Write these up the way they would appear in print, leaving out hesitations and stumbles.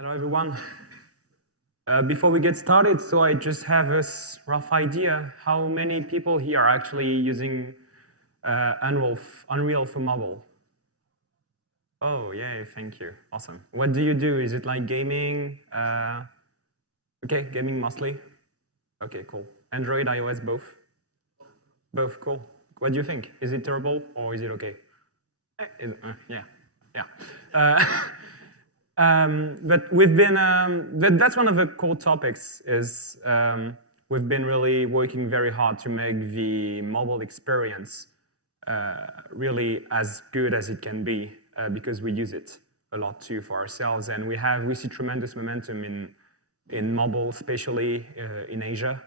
Hello, everyone. Before we get started, so I just have a rough idea how many people here are actually using Unreal for mobile. Oh, yay, thank you. Awesome. What do you do? Is it like gaming? Okay, gaming mostly. Okay, cool. Android, iOS, both? Both, cool. What do you think? Is it terrible or is it okay? Yeah. But we've been, that's one of the core topics is we've been really working very hard to make the mobile experience really as good as it can be because we use it a lot too for ourselves. And we see tremendous momentum in mobile, especially in Asia.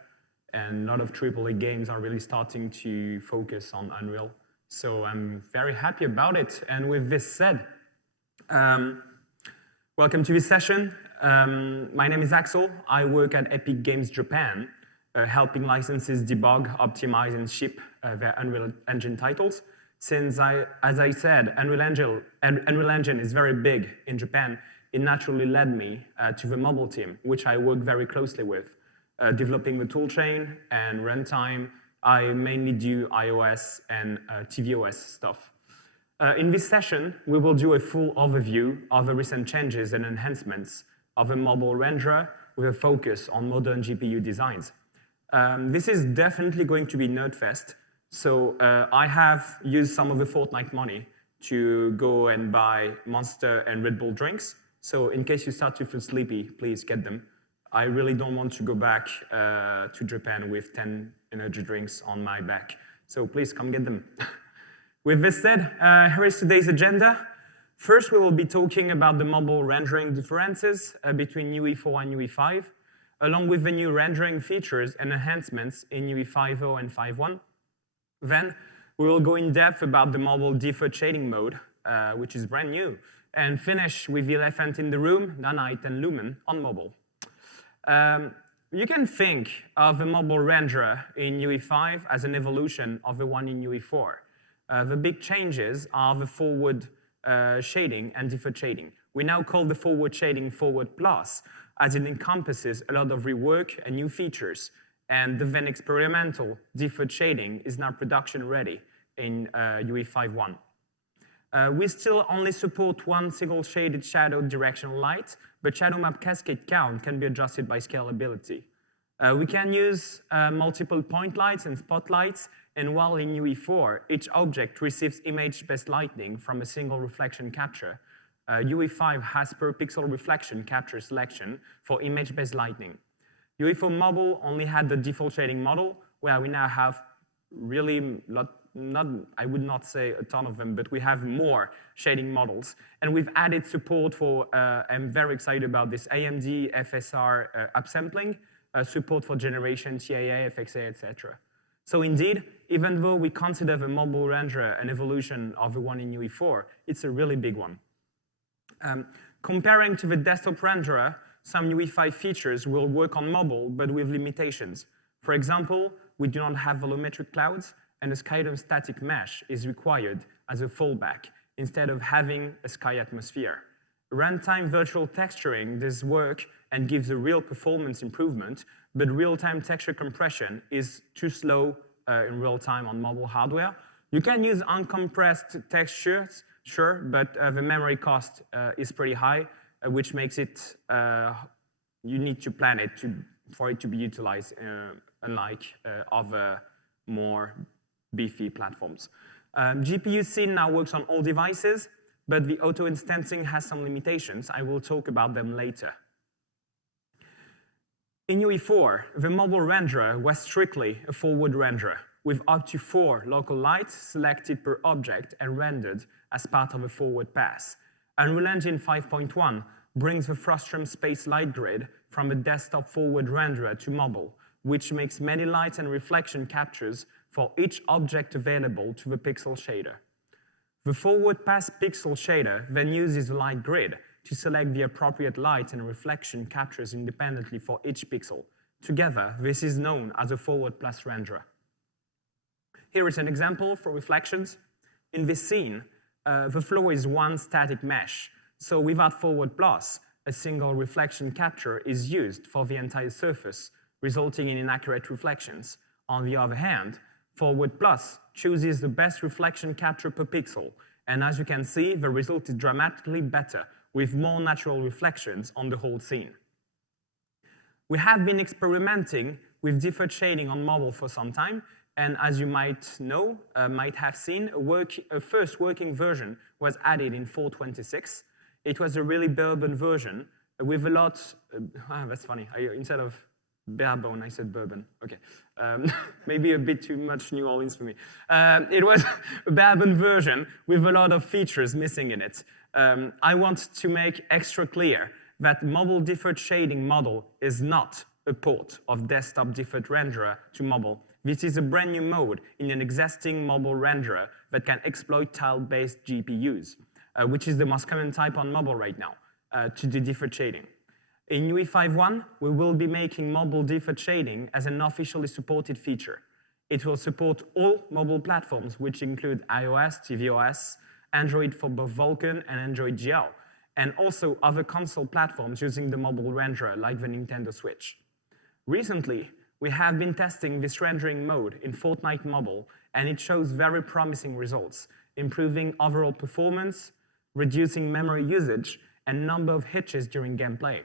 And a lot of AAA games are really starting to focus on Unreal. So I'm very happy about it. And with this said, welcome to this session. My name is Axel. I work at Epic Games Japan, helping licenses debug, optimize, and ship their Unreal Engine titles. Since, as I said, Unreal Engine is very big in Japan, it naturally led me to the mobile team, which I work very closely with, developing the toolchain and runtime. I mainly do iOS and tvOS stuff. In this session, we will do a full overview of the recent changes and enhancements of a mobile renderer with a focus on modern GPU designs. This is definitely going to be Nerdfest, so I have used some of the Fortnite money to go and buy Monster and Red Bull drinks. So in case you start to feel sleepy, please get them. I really don't want to go back to Japan with 10 energy drinks on my back. So please come get them. With this said, here is today's agenda. First, we will be talking about the mobile rendering differences between UE4 and UE5, along with the new rendering features and enhancements in UE 5.0 and 5.1. Then, we will go in depth about the mobile deferred shading mode, which is brand new, and finish with the elephant in the room, Nanite and Lumen on mobile. You can think of the mobile renderer in UE5 as an evolution of the one in UE4. The big changes are the forward shading and deferred shading. We now call the forward shading Forward Plus, as it encompasses a lot of rework and new features. And the then experimental deferred shading is now production ready in UE 5.1. We still only support one single shaded shadow directional light, but shadow map cascade count can be adjusted by scalability. We can use multiple point lights and spotlights, and while in UE4, each object receives image-based lighting from a single reflection capture, UE5 has per pixel reflection capture selection for image-based lighting. UE4 mobile only had the default shading model, where we now have really I would not say a ton of them, but we have more shading models. And we've added support for, I'm very excited about this, AMD FSR upsampling, support for generation, TIA, FXA, etc. So indeed, even though we consider the mobile renderer an evolution of the one in UE4, it's a really big one. Comparing to the desktop renderer, some UE5 features will work on mobile, but with limitations. For example, we do not have volumetric clouds, and a skydome static mesh is required as a fallback instead of having a sky atmosphere. Runtime virtual texturing does work and gives a real performance improvement, but real-time texture compression is too slow in real time on mobile hardware. You can use uncompressed textures, sure, but the memory cost is pretty high, which makes it, you need to plan it for it to be utilized, unlike other more beefy platforms. GPU scene now works on all devices, but the auto-instancing has some limitations. I will talk about them later. In UE4, the mobile renderer was strictly a forward renderer, with up to 4 local lights selected per object and rendered as part of a forward pass. Unreal Engine 5.1 brings the frustum space light grid from a desktop forward renderer to mobile, which makes many lights and reflection captures for each object available to the pixel shader. The forward pass pixel shader then uses the light grid to select the appropriate light and reflection captures independently for each pixel. Together, this is known as a forward plus renderer. Here is an example for reflections. In this scene, the floor is one static mesh, so without forward plus, a single reflection capture is used for the entire surface, resulting in inaccurate reflections. On the other hand, Forward Plus chooses the best reflection capture per pixel, and as you can see, the result is dramatically better, with more natural reflections on the whole scene. We have been experimenting with deferred shading on mobile for some time, and as you might know, might have seen, a first working version was added in 4.26. It was a really bourbon version with a lot, that's funny, instead of bare bone, I said bourbon, okay. Maybe a bit too much New Orleans for me. It was a bourbon version with a lot of features missing in it. I want to make extra clear that mobile deferred shading model is not a port of desktop deferred renderer to mobile. This is a brand new mode in an existing mobile renderer that can exploit tile-based GPUs, which is the most common type on mobile right now, to do deferred shading. In UE 5.1, we will be making mobile deferred shading as an officially supported feature. It will support all mobile platforms, which include iOS, tvOS, Android for both Vulkan and Android GL, and also other console platforms using the mobile renderer, like the Nintendo Switch. Recently, we have been testing this rendering mode in Fortnite Mobile, and it shows very promising results, improving overall performance, reducing memory usage, and number of hitches during gameplay.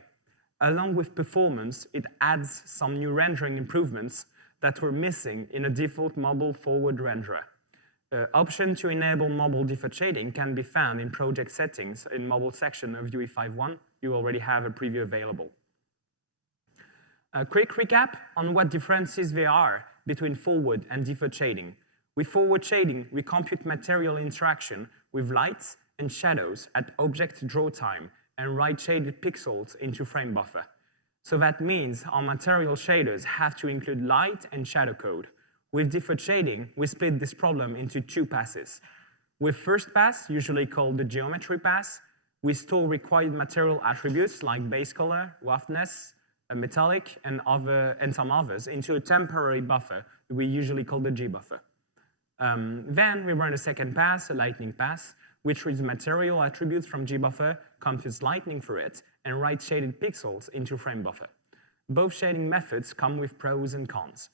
Along with performance, it adds some new rendering improvements that were missing in a default mobile forward renderer. The option to enable mobile deferred shading can be found in project settings in mobile section of UE 5.1. You already have a preview available. A quick recap on what differences there are between forward and deferred shading. With forward shading, we compute material interaction with lights and shadows at object draw time and write shaded pixels into frame buffer. So that means our material shaders have to include light and shadow code. With deferred shading, we split this problem into two passes. With first pass, usually called the geometry pass, we store required material attributes like base color, roughness, metallic, and some others into a temporary buffer we usually call the GBuffer. Then we run a second pass, a lightning pass, which reads material attributes from GBuffer, computes lightning for it, and writes shaded pixels into frame buffer. Both shading methods come with pros and cons.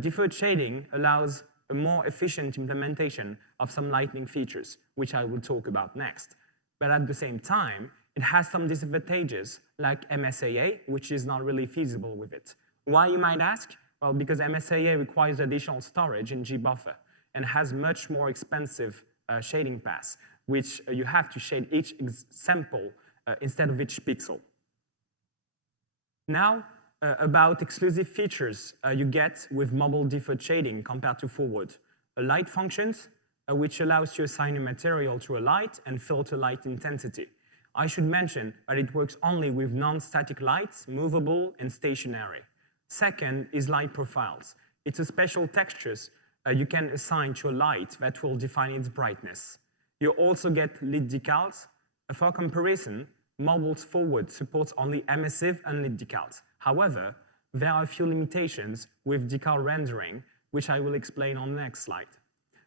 Deferred shading allows a more efficient implementation of some lightning features, which I will talk about next. But at the same time, it has some disadvantages, like MSAA, which is not really feasible with it. Why, you might ask? Well, because MSAA requires additional storage in GBuffer and has much more expensive shading pass, which you have to shade each sample instead of each pixel. Now, about exclusive features you get with mobile deferred shading compared to forward. Light functions, which allows you to assign a material to a light and filter light intensity. I should mention that it works only with non-static lights, movable and stationary. Second is light profiles. It's a special textures you can assign to a light that will define its brightness. You also get lit decals. For comparison, mobile's forward supports only emissive and lit decals. However, there are a few limitations with decal rendering, which I will explain on the next slide.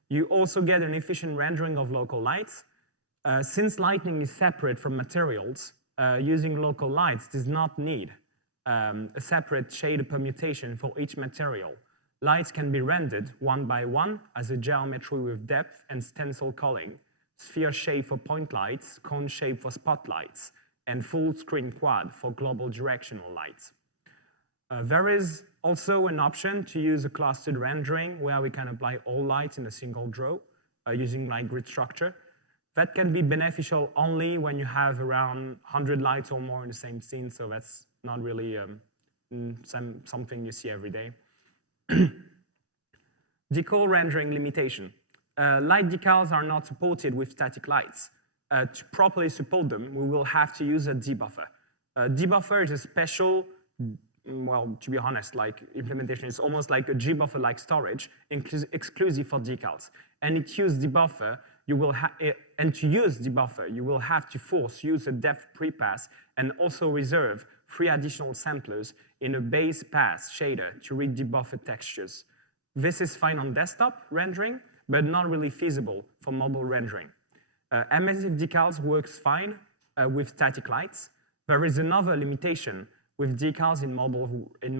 You also get an efficient rendering of local lights. Since lighting is separate from materials, using local lights does not need a separate shade permutation for each material. Lights can be rendered one by one as a geometry with depth and stencil culling, sphere shape for point lights, cone shape for spotlights, and full screen quad for global directional lights. There is also an option to use a clustered rendering where we can apply all lights in a single draw using like grid structure. That can be beneficial only when you have around 100 lights or more in the same scene, so that's not really something you see every day. Decal rendering limitation. Light decals are not supported with static lights. To properly support them, we will have to use a debuffer. Debuffer is a special, well, to be honest, like implementation. It's almost like a GBuffer-like storage, exclusive for decals. And to use debuffer, you will have to force use a depth prepass and also reserve 3 additional samplers in a base pass shader to read debuffer textures. This is fine on desktop rendering, but not really feasible for mobile rendering. Emissive decals works fine with static lights. There is another limitation with decals in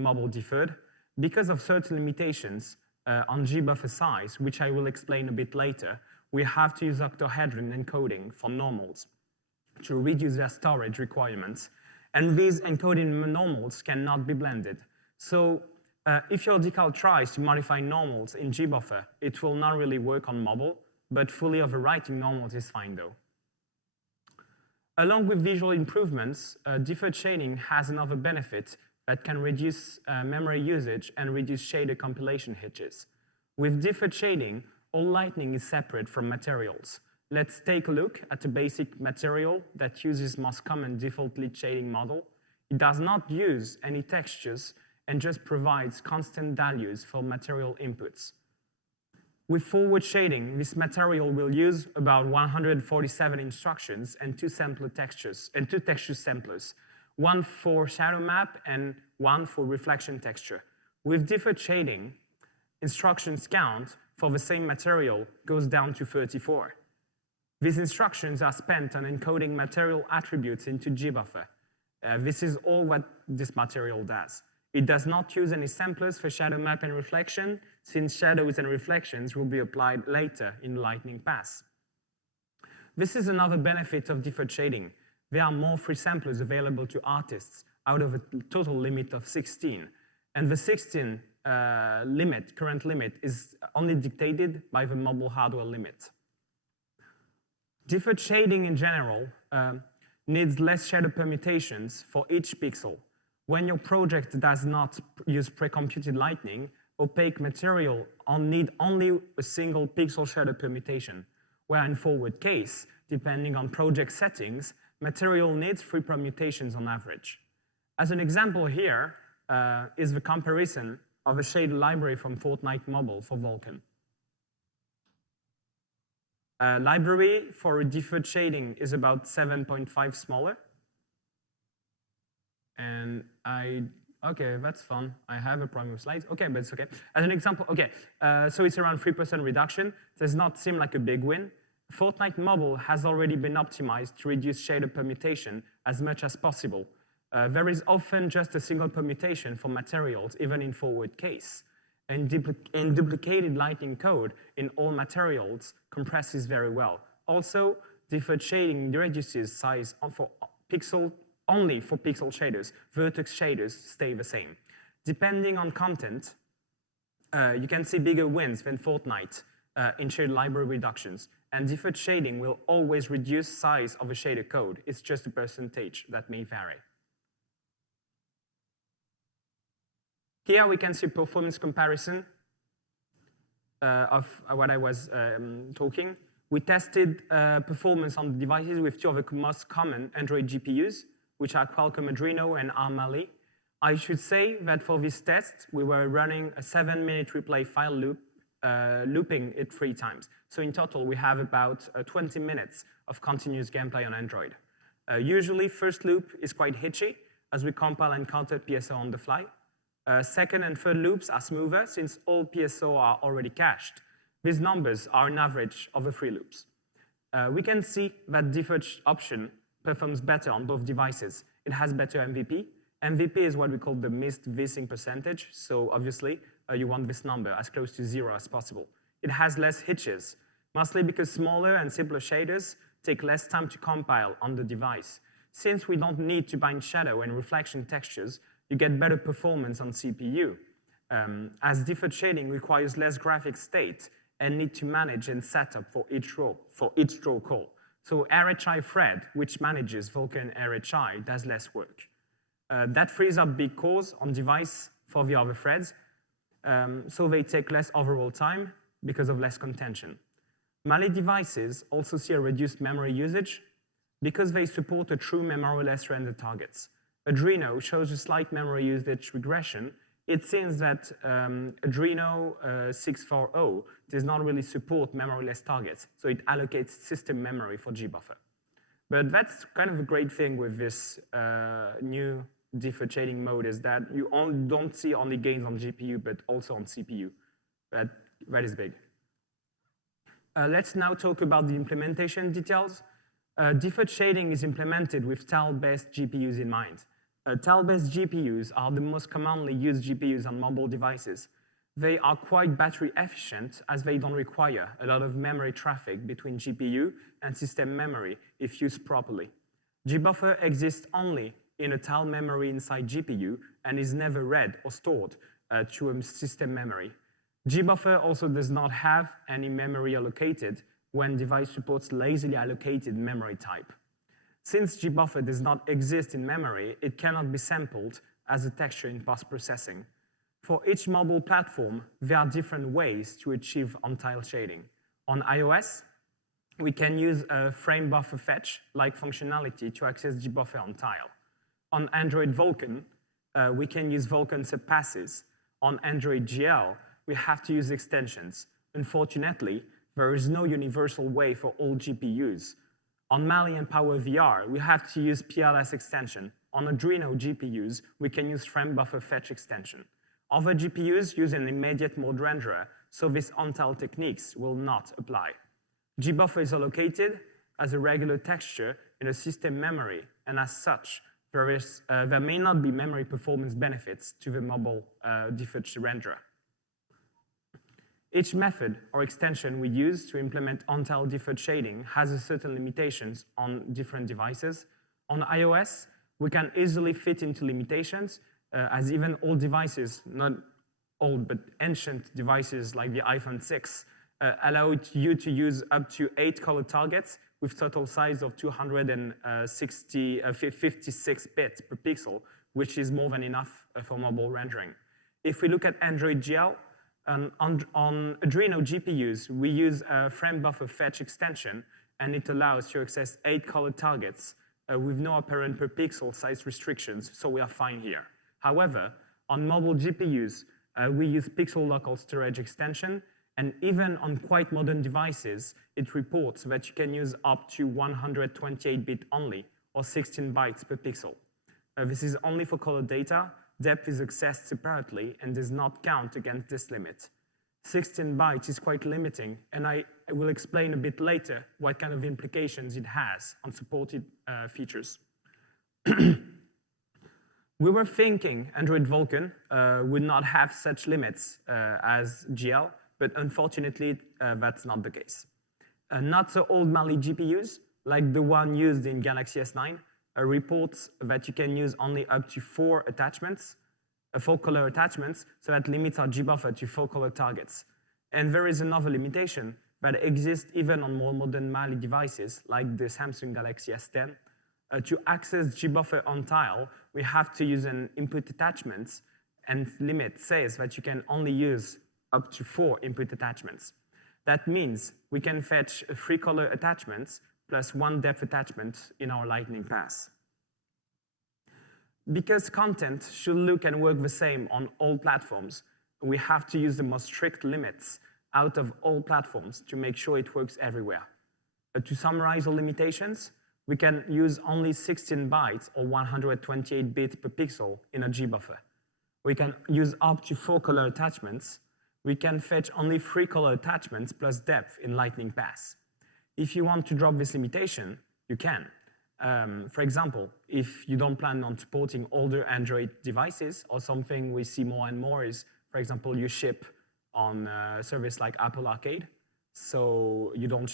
mobile deferred. Because of certain limitations on GBuffer size, which I will explain a bit later, we have to use octahedron encoding for normals to reduce their storage requirements. And these encoding normals cannot be blended. So if your decal tries to modify normals in GBuffer, it will not really work on mobile, but fully overwriting normals is fine though. Along with visual improvements, deferred shading has another benefit that can reduce memory usage and reduce shader compilation hitches. With deferred shading, all lighting is separate from materials. Let's take a look at a basic material that uses most common default lit shading model. It does not use any textures and just provides constant values for material inputs. With forward shading, this material will use about 147 instructions and two texture samplers, one for shadow map and one for reflection texture. With deferred shading, instructions count for the same material goes down to 34. These instructions are spent on encoding material attributes into GBuffer. This is all what this material does. It does not use any samplers for shadow map and reflection, since shadows and reflections will be applied later in the lightning pass. This is another benefit of deferred shading. There are more free samplers available to artists out of a total limit of 16. And the 16 current limit, is only dictated by the mobile hardware limit. Deferred shading in general needs less shadow permutations for each pixel. When your project does not use pre-computed lighting, opaque material need only a single pixel shadow permutation, where in forward case, depending on project settings, material needs 3 permutations on average. As an example here is the comparison of a shade library from Fortnite Mobile for Vulkan. Library for deferred shading is about 7.5 smaller. And okay, that's fun. I have a problem with slides. Okay, but it's okay. As an example, okay, so it's around 3% reduction. Does not seem like a big win. Fortnite Mobile has already been optimized to reduce shader permutation as much as possible. There is often just a single permutation for materials, even in forward case. And duplicated lighting code in all materials compresses very well. Also, deferred shading reduces size only for pixel shaders. Vertex shaders stay the same. Depending on content, you can see bigger wins than Fortnite in shade library reductions. And deferred shading will always reduce size of a shader code. It's just a percentage that may vary. Here we can see performance comparison of what I was talking. We tested performance on the devices with 2 of the most common Android GPUs, which are Qualcomm Adreno and ARM Mali. I should say that for this test, we were running a 7-minute replay file loop, looping it 3 times. So in total, we have about 20 minutes of continuous gameplay on Android. Usually, first loop is quite hitchy, as we compile and counter PSO on the fly. Second and third loops are smoother, since all PSO are already cached. These numbers are an average of the 3 loops. We can see that deferred option performs better on both devices. It has better MVP. MVP is what we call the missed vsync percentage, so obviously you want this number as close to 0 as possible. It has less hitches, mostly because smaller and simpler shaders take less time to compile on the device. Since we don't need to bind shadow and reflection textures, you get better performance on CPU, as deferred shading requires less graphic state and need to manage and set up for each draw call. So RHI thread, which manages Vulkan RHI, does less work. That frees up big cores on device for the other threads, so they take less overall time because of less contention. Mali devices also see a reduced memory usage because they support a true memory-less render targets. Adreno shows a slight memory usage regression. It seems that Adreno 640 does not really support memory-less targets, so it allocates system memory for GBuffer. But that's kind of a great thing with this new deferred shading mode, is that you don't see only gains on GPU, but also on CPU. That is big. Let's now talk about the implementation details. Deferred shading is implemented with tile-based GPUs in mind. Tile-based GPUs are the most commonly used GPUs on mobile devices. They are quite battery efficient as they don't require a lot of memory traffic between GPU and system memory if used properly. GBuffer exists only in a tile memory inside GPU and is never read or stored to a system memory. GBuffer also does not have any memory allocated when device supports lazily allocated memory type. Since GBuffer does not exist in memory, it cannot be sampled as a texture in post-processing. For each mobile platform, there are different ways to achieve on-tile shading. On iOS, we can use a frame buffer fetch-like functionality to access GBuffer on tile. On Android Vulkan, we can use Vulkan subpasses. On Android GL, we have to use extensions. Unfortunately, there is no universal way for all GPUs. On Mali and PowerVR, we have to use PLS extension. On Adreno GPUs, we can use frame buffer fetch extension. Other GPUs use an immediate mode renderer, so these on-tile techniques will not apply. GBuffer is allocated as a regular texture in a system memory, and as such, there may not be memory performance benefits to the mobile deferred renderer. Each method or extension we use to implement on-tile deferred shading has certain limitations on different devices. On iOS, we can easily fit into limitations, as even old devices, not old, but ancient devices like the iPhone 6, allow you to use up to 8 color targets with total size of 256 bits per pixel, which is more than enough for mobile rendering. If we look at Android GL, on Adreno GPUs, we use a frame buffer fetch extension, and it allows to access 8 color targets with no apparent per pixel size restrictions, so we are fine here. However, on mobile GPUs, we use pixel local storage extension, and even on quite modern devices, it reports that you can use up to 128-bit only, or 16 bytes per pixel. This is only for color data. Depth is accessed separately and does not count against this limit. 16 bytes is quite limiting, and I will explain a bit later what kind of implications it has on supported features. We were thinking Android Vulkan would not have such limits as GL, but unfortunately, that's not the case. Not so old Mali GPUs, like the one used in Galaxy S9, reports that you can use only up to 4 attachments, 4 color attachments, so that limits our GBuffer to 4 color targets. And there is another limitation that exists even on more modern Mali devices, like the Samsung Galaxy S10. To access GBuffer on tile, we have to use an input attachment, and limit says that you can only use up to 4 input attachments. That means we can fetch 3 color attachments plus 1 depth attachment in our Lightning pass. Because content should look and work the same on all platforms, we have to use the most strict limits out of all platforms to make sure it works everywhere. To summarize all limitations, we can use only 16 bytes or 128 bits per pixel in a GBuffer. We can use up to 4 color attachments. We can fetch only 3 color attachments plus depth in Lightning Pass. If you want to drop this limitation, you can. For example, if you don't plan on supporting older Android devices, or something we see more and more is, for example, you ship on a service like Apple Arcade, so you don't.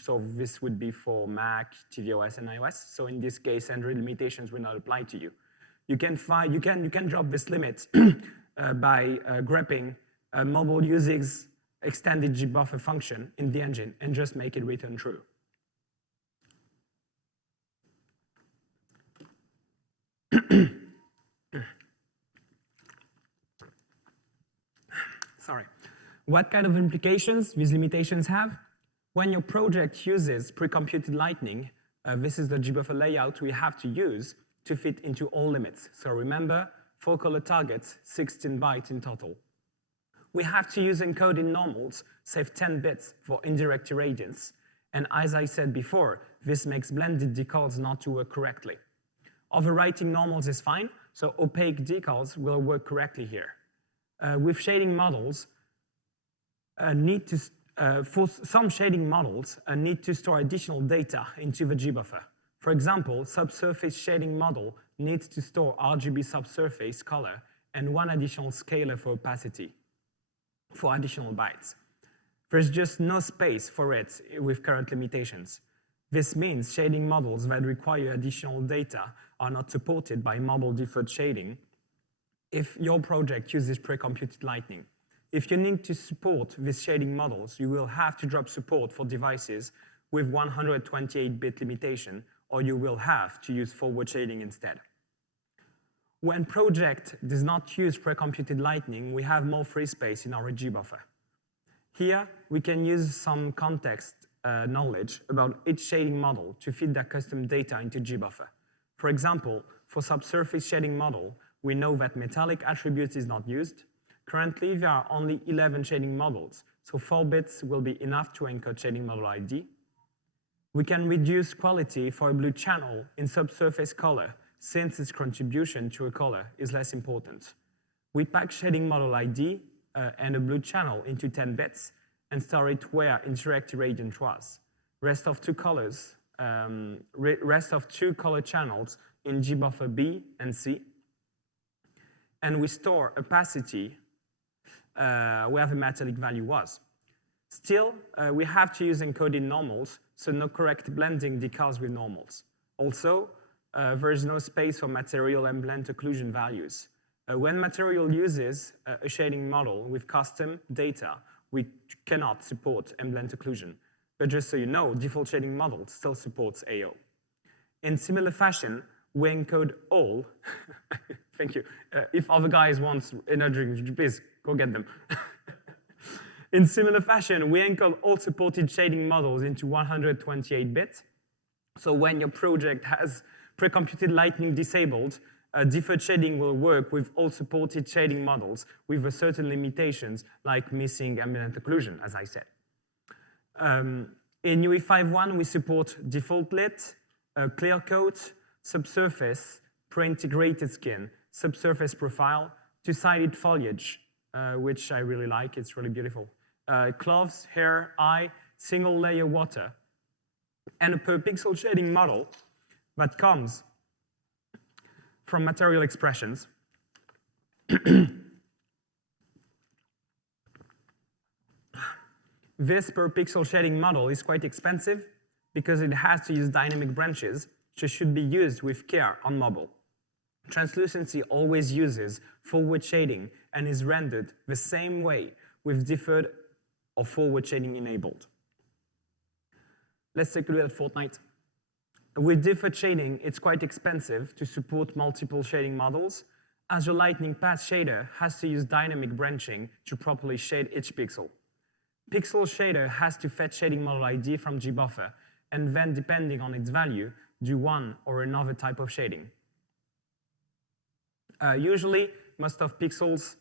So this would be for Mac, tvOS, and iOS. So in this case, Android limitations will not apply to you. You can drop this limit by grabbing a mobile using's extended GBuffer function in the engine and just make it return true. Sorry. What kind of implications these limitations have? When your project uses pre-computed Lightning, this is the GBuffer layout we have to use to fit into all limits. So remember, 4 color targets, 16 bytes in total. We have to use encoding normals, save 10 bits for indirect irradiance. And as I said before, this makes blended decals not to work correctly. Overwriting normals is fine, so opaque decals will work correctly here. With shading models, need to For some shading models, need to store additional data into the GBuffer. For example, subsurface shading model needs to store RGB subsurface color and one additional scalar for opacity for additional bytes. There's just no space for it with current limitations. This means shading models that require additional data are not supported by mobile deferred shading if your project uses pre-computed lighting. If you need to support these shading models, you will have to drop support for devices with 128-bit limitation, or you will have to use forward shading instead. When project does not use pre-computed lighting, we have more free space in our GBuffer. Here, we can use some context knowledge about each shading model to feed their custom data into GBuffer. For example, for subsurface shading model, we know that metallic attributes is not used. Currently, there are only 11 shading models, so 4 bits will be enough to encode shading model ID. We can reduce quality for a blue channel in subsurface color, since its contribution to a color is less important. We pack shading model ID and a blue channel into 10 bits and store it where interact gradient was. Rest of two color channels in GBuffer B and C. And we store opacity where the metallic value was. Still, we have to use encoded normals, so no correct blending decals with normals. Also, there is no space for material and blend occlusion values. When material uses a shading model with custom data, we cannot support ambient occlusion. But just so you know, default shading model still supports AO. In similar fashion, we encode all. Thank you. If other guys want energy, please go get them. In similar fashion, we encode all supported shading models into 128 bits. So when your project has pre-computed lighting disabled, deferred shading will work with all supported shading models with certain limitations, like missing ambient occlusion, as I said. In UE 5.1, we support default lit, clear coat, subsurface, pre-integrated skin, subsurface profile, two-sided foliage, which I really like, it's really beautiful. Cloves, hair, eye, single layer water, and a per pixel shading model that comes from material expressions. This per pixel shading model is quite expensive because it has to use dynamic branches, which should be used with care on mobile. Translucency always uses forward shading and is rendered the same way with deferred or forward shading enabled. Let's take a look at Fortnite. With deferred shading, it's quite expensive to support multiple shading models, as your lightning path shader has to use dynamic branching to properly shade each pixel. Pixel shader has to fetch shading model ID from GBuffer, and then, depending on its value, do one or another type of shading. Usually, most of pixels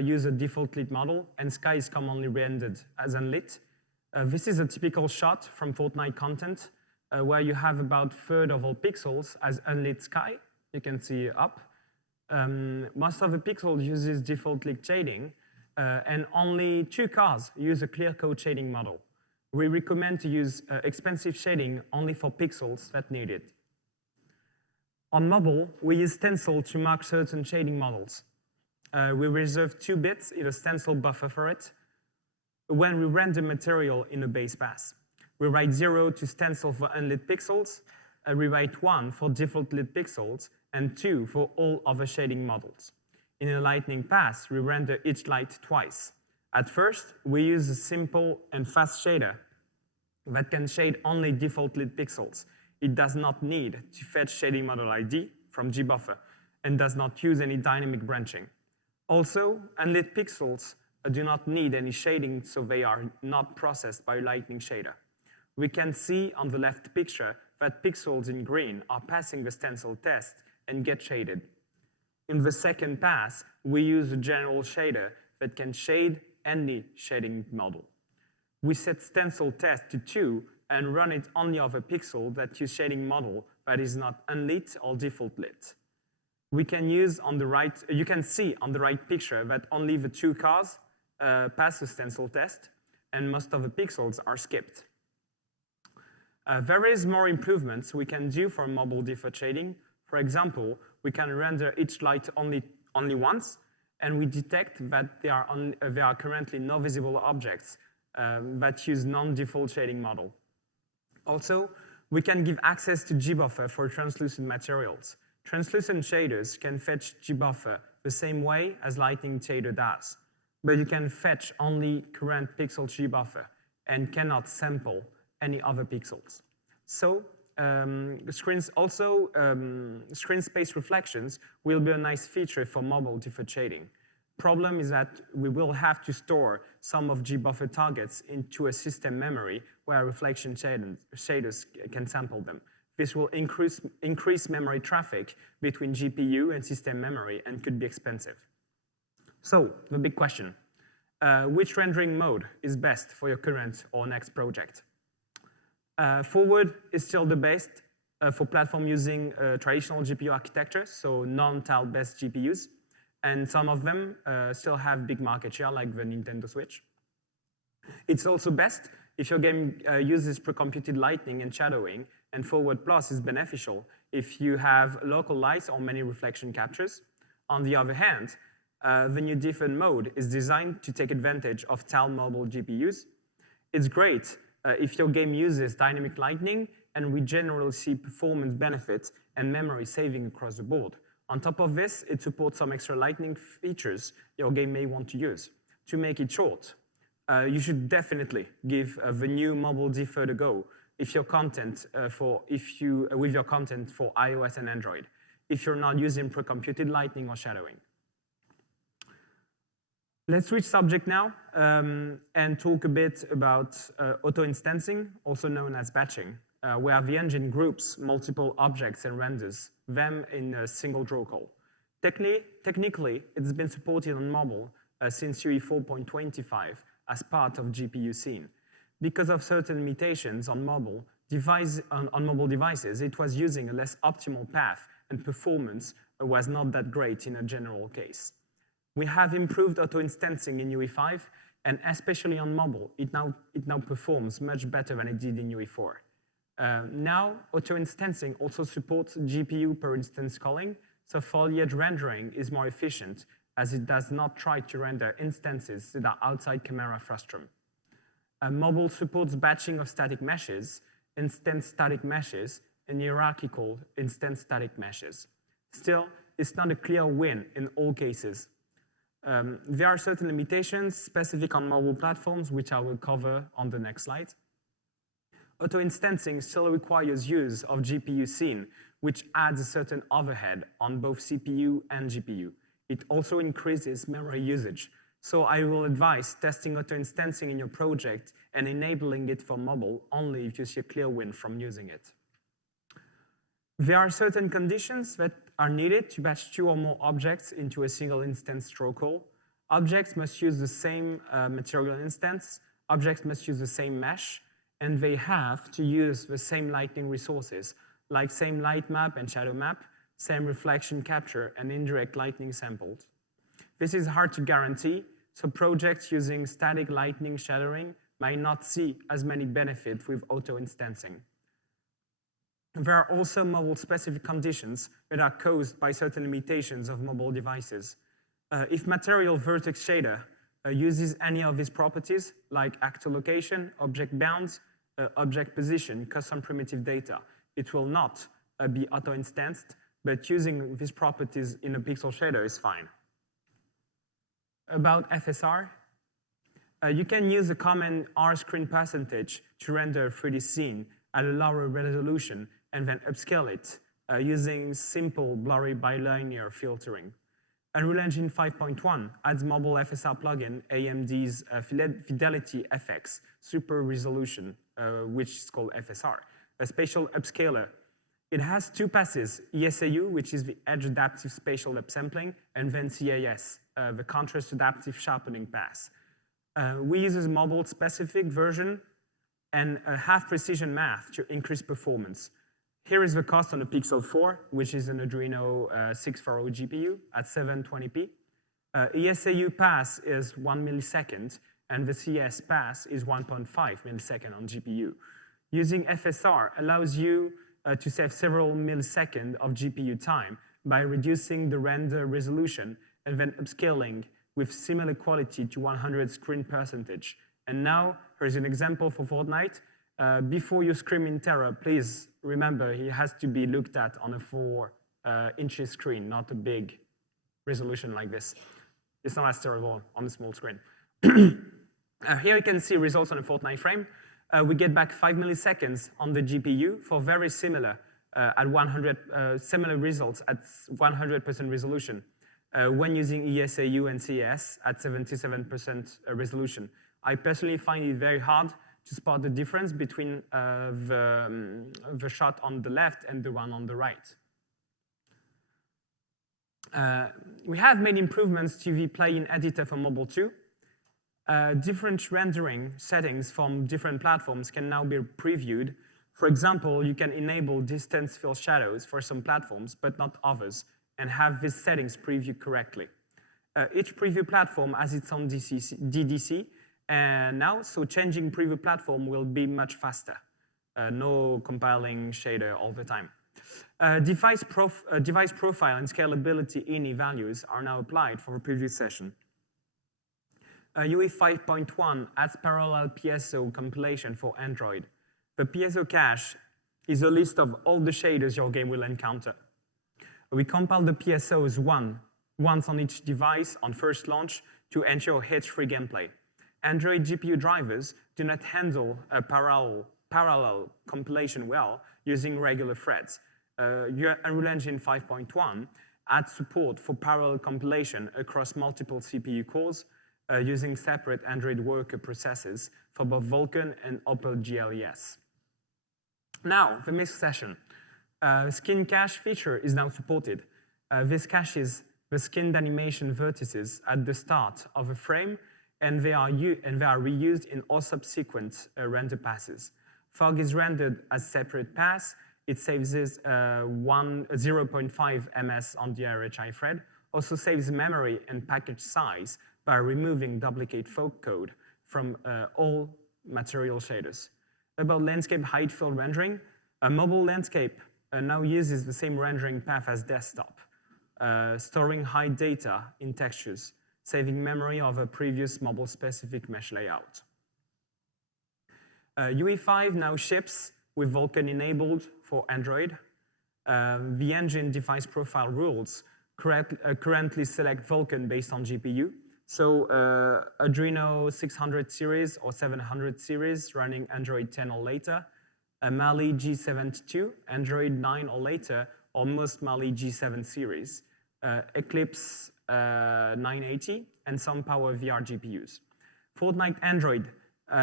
use a default lit model, and sky is commonly rendered as unlit. This is a typical shot from Fortnite content, where you have about a third of all pixels as unlit sky. You can see up. Most of the pixels uses default lit shading, and only 2 cars use a clear coat shading model. We recommend to use expensive shading only for pixels that need it. On mobile, we use Stencil to mark certain shading models. We reserve 2 bits in a Stencil buffer for it when we render material in a base pass. We write 0 to Stencil for unlit pixels, we write 1 for default lit pixels, and 2 for all other shading models. In a lightning pass, we render each light twice. At first, we use a simple and fast shader that can shade only default lit pixels. It does not need to fetch shading model ID from GBuffer and does not use any dynamic branching. Also, unlit pixels do not need any shading, so they are not processed by a lightning shader. We can see on the left picture that pixels in green are passing the stencil test and get shaded. In the second pass, we use a general shader that can shade any shading model. We set stencil test to 2 and run it on the other pixel that use shading model that is not unlit or default lit. We can use on the right, you can see on the right picture that only the 2 cars pass the stencil test. and most of the pixels are skipped. There is more improvements we can do for mobile deferred shading. For example, we can render each light only once, and we detect that there are currently no visible objects that use non-default shading model. Also, we can give access to GBuffer for translucent materials. Translucent shaders can fetch GBuffer the same way as lighting shader does, but you can fetch only current pixel GBuffer and cannot sample any other pixels. So screen space reflections will be a nice feature for mobile deferred shading. Problem is that we will have to store some of GBuffer targets into a system memory where reflection shaders can sample them. This will increase memory traffic between GPU and system memory and could be expensive. So, the big question, which rendering mode is best for your current or next project? Forward is still the best for platform using traditional GPU architecture, so non-tile-based GPUs. And some of them still have big market share, like the Nintendo Switch. It's also best if your game uses pre-computed lighting and shadowing, and Forward Plus is beneficial if you have local lights or many reflection captures. On the other hand, the new Deferred mode is designed to take advantage of tile mobile GPUs. It's great if your game uses dynamic lighting, and we generally see performance benefits and memory saving across the board. On top of this, it supports some extra lighting features your game may want to use. To make it short, you should definitely give the new mobile Deferred a go with your content for iOS and Android, if you're not using pre-computed lighting or shadowing. Let's switch subject now and talk a bit about auto-instancing, also known as batching, where the engine groups multiple objects and renders them in a single draw call. Technically, it's been supported on mobile since UE 4.25 as part of GPU scene. Because of certain limitations on mobile devices, it was using a less optimal path, and performance was not that great in a general case. We have improved auto-instancing in UE 5, and especially on mobile, it now performs much better than it did in UE 4. Now, auto-instancing also supports GPU per instance calling, so foliage rendering is more efficient as it does not try to render instances that are outside camera frustum. Mobile supports batching of static meshes, instance static meshes, and hierarchical instance static meshes. Still, it's not a clear win in all cases. There are certain limitations specific on mobile platforms, which I will cover on the next slide. Auto-instancing still requires use of GPU scene, which adds a certain overhead on both CPU and GPU. It also increases memory usage. So I will advise testing auto-instancing in your project and enabling it for mobile only if you see a clear win from using it. There are certain conditions that are needed to batch 2 or more objects into a single instance draw call. Objects must use the same material instance, objects must use the same mesh, and they have to use the same lighting resources, like same light map and shadow map, same reflection capture, and indirect lighting sampled. This is hard to guarantee, so projects using static lighting shadowing might not see as many benefits with auto-instancing. There are also mobile-specific conditions that are caused by certain limitations of mobile devices. If material vertex shader uses any of these properties, like actor location, object bounds, object position, custom primitive data, it will not be auto-instanced, but using these properties in a pixel shader is fine. About FSR, you can use the command rscreen percentage to render a 3D scene at a lower resolution and then upscale it using simple blurry bilinear filtering. Unreal Engine 5.1 adds mobile FSR plugin AMD's Fidelity FX Super Resolution, which is called FSR, a spatial upscaler. It has 2 passes, ESAU, which is the Edge Adaptive Spatial Upsampling, and then CAS, the Contrast Adaptive Sharpening pass. We use a mobile-specific version and have precision math to increase performance. Here is the cost on a Pixel 4, which is an Adreno 640 GPU at 720p. ESAU pass is 1 millisecond, and the CS pass is 1.5 milliseconds on GPU. Using FSR allows you to save several milliseconds of GPU time by reducing the render resolution and then upscaling with similar quality to 100 screen percentage. And now, here's an example for Fortnite. Before you scream in terror, please remember it has to be looked at on a 4-inch screen, not a big resolution like this. It's not as terrible on a small screen. Here you can see results on a Fortnite frame. We get back 5 milliseconds on the GPU for very similar similar results at 100% resolution when using ESAU and CS at 77% resolution. I personally find it very hard to spot the difference between the shot on the left and the one on the right. We have made improvements to the plugin editor for mobile too. Different rendering settings from different platforms can now be previewed. For example, you can enable distance fill shadows for some platforms, but not others, and have these settings previewed correctly. Each preview platform has its own DDC, and now, so changing preview platform will be much faster. No compiling shader all the time. Device profile and scalability INI values are now applied for a preview session. UE 5.1 adds parallel PSO compilation for Android. The PSO cache is a list of all the shaders your game will encounter. We compile the PSOs once on each device on first launch to ensure hitch-free gameplay. Android GPU drivers do not handle a parallel compilation well using regular threads. Unreal Engine 5.1 adds support for parallel compilation across multiple CPU cores using separate Android worker processes for both Vulkan and OpenGLES. Now, the mix session. Skin cache feature is now supported. This caches the skinned animation vertices at the start of a frame, and they are reused in all subsequent render passes. Fog is rendered as separate pass. It saves 0.5 ms on the RHI thread. Also saves memory and package size by removing duplicate fog code from all material shaders. About landscape height fill rendering, a mobile landscape now uses the same rendering path as desktop, storing height data in textures, saving memory of a previous mobile-specific mesh layout. UE5 now ships with Vulkan enabled for Android. The engine device profile rules currently select Vulkan based on GPU. So Adreno 600 series or 700 series running Android 10 or later, a Mali G72, Android 9 or later, or most Mali G7 series, Eclipse 980, and some Power VR GPUs. Fortnite Android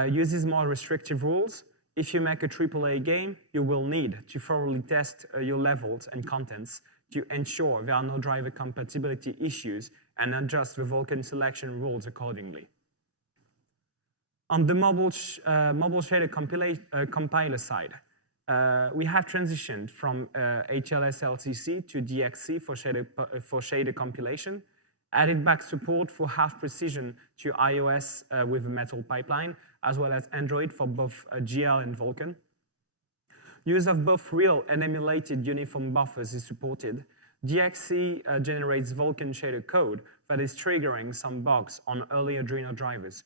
uses more restrictive rules. If you make a AAA game, you will need to thoroughly test your levels and contents to ensure there are no driver compatibility issues and adjust the Vulkan selection rules accordingly. On the mobile shader compiler side, we have transitioned from HLS LCC to DXC for shader compilation, added back support for half precision to iOS with a metal pipeline, as well as Android for both GL and Vulkan. Use of both real and emulated uniform buffers is supported. DXC generates Vulkan shader code that is triggering some bugs on early Adreno drivers.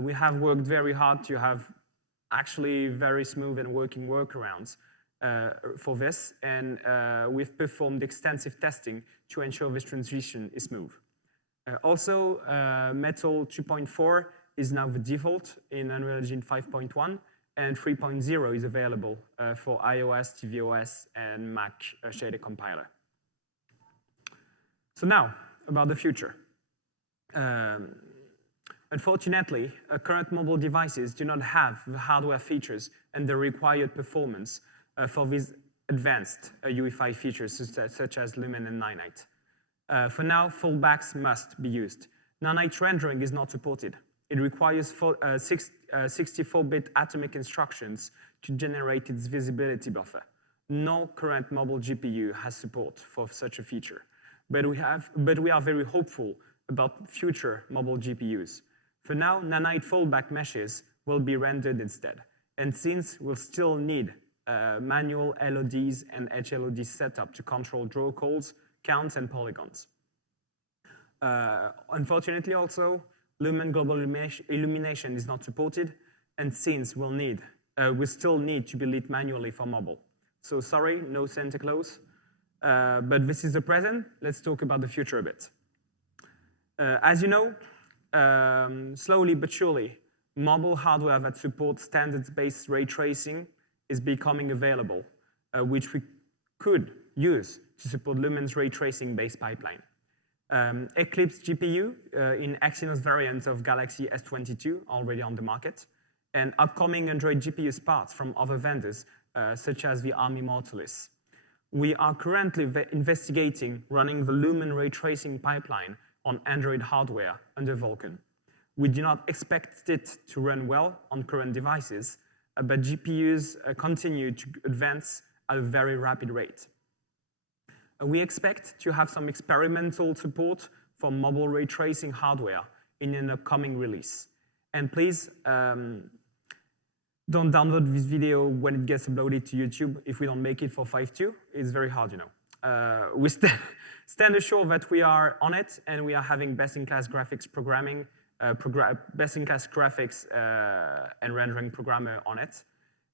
We have worked very hard to have actually very smooth and working workarounds for this, and we've performed extensive testing to ensure this transition is smooth. Also, Metal 2.4 is now the default in Unreal Engine 5.1, and 3.0 is available for iOS, tvOS, and Mac shader compiler. So now, about the future. Unfortunately, current mobile devices do not have the hardware features and the required performance for these advanced UE5 features such as Lumen and Nanite. For now, fallbacks must be used. Nanite rendering is not supported. It requires 64-bit atomic instructions to generate its visibility buffer. No current mobile GPU has support for such a feature, but we are very hopeful about future mobile GPUs. For now, Nanite fallback meshes will be rendered instead. And since we'll still need manual LODs and HLOD setup to control draw calls, counts, and polygons. Unfortunately also, Lumen Global Illumination is not supported, and since we still need to be lit manually for mobile. So sorry, no Santa Claus, but this is the present. Let's talk about the future a bit. As you know, slowly but surely, mobile hardware that supports standards-based ray tracing is becoming available, which we could use to support Lumen's ray tracing-based pipeline. Eclipse GPU in Exynos variants of Galaxy S22 already on the market, and upcoming Android GPU parts from other vendors, such as the ARM Immortalis. We are currently investigating running the Lumen ray tracing pipeline on Android hardware under Vulkan. We do not expect it to run well on current devices, but GPUs continue to advance at a very rapid rate. We expect to have some experimental support for mobile ray tracing hardware in an upcoming release. And please, don't download this video when it gets uploaded to YouTube if we don't make it for 5.2. It's very hard, you know. We stand assured that we are on it, and we are having best-in-class graphics programming, best-in-class graphics and rendering programmer on it.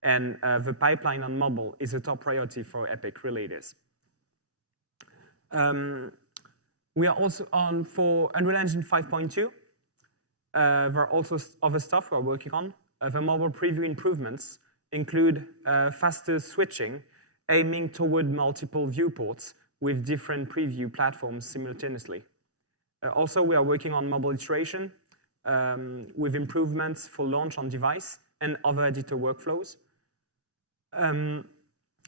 And the pipeline on mobile is a top priority for Epic, really it is. We are also on for Unreal Engine 5.2. There are also other stuff we're working on. The mobile preview improvements include faster switching, aiming toward multiple viewports with different preview platforms simultaneously. Also, we are working on mobile iteration with improvements for launch on device and other editor workflows.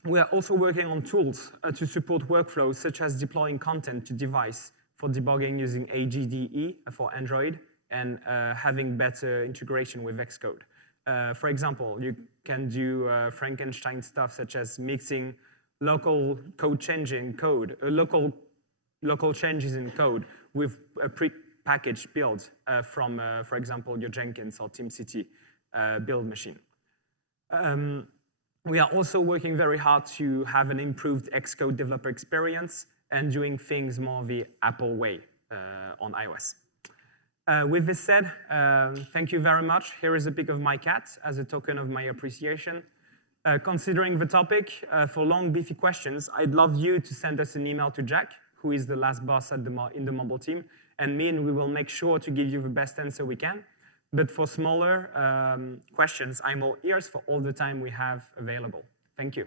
We are also working on tools to support workflows such as deploying content to device for debugging using AGDE for Android and having better integration with Xcode. For example, you can do Frankenstein stuff such as mixing local changes in code with a pre-packaged build from, for example, your Jenkins or TeamCity build machine. We are also working very hard to have an improved Xcode developer experience and doing things more the Apple way on iOS. With this said, thank you very much. Here is a pic of my cat as a token of my appreciation. Considering the topic, for long, beefy questions, I'd love you to send us an email to Jack, who is the last boss at in the mobile team, and me, and we will make sure to give you the best answer we can. But for smaller questions, I'm all ears for all the time we have available. Thank you.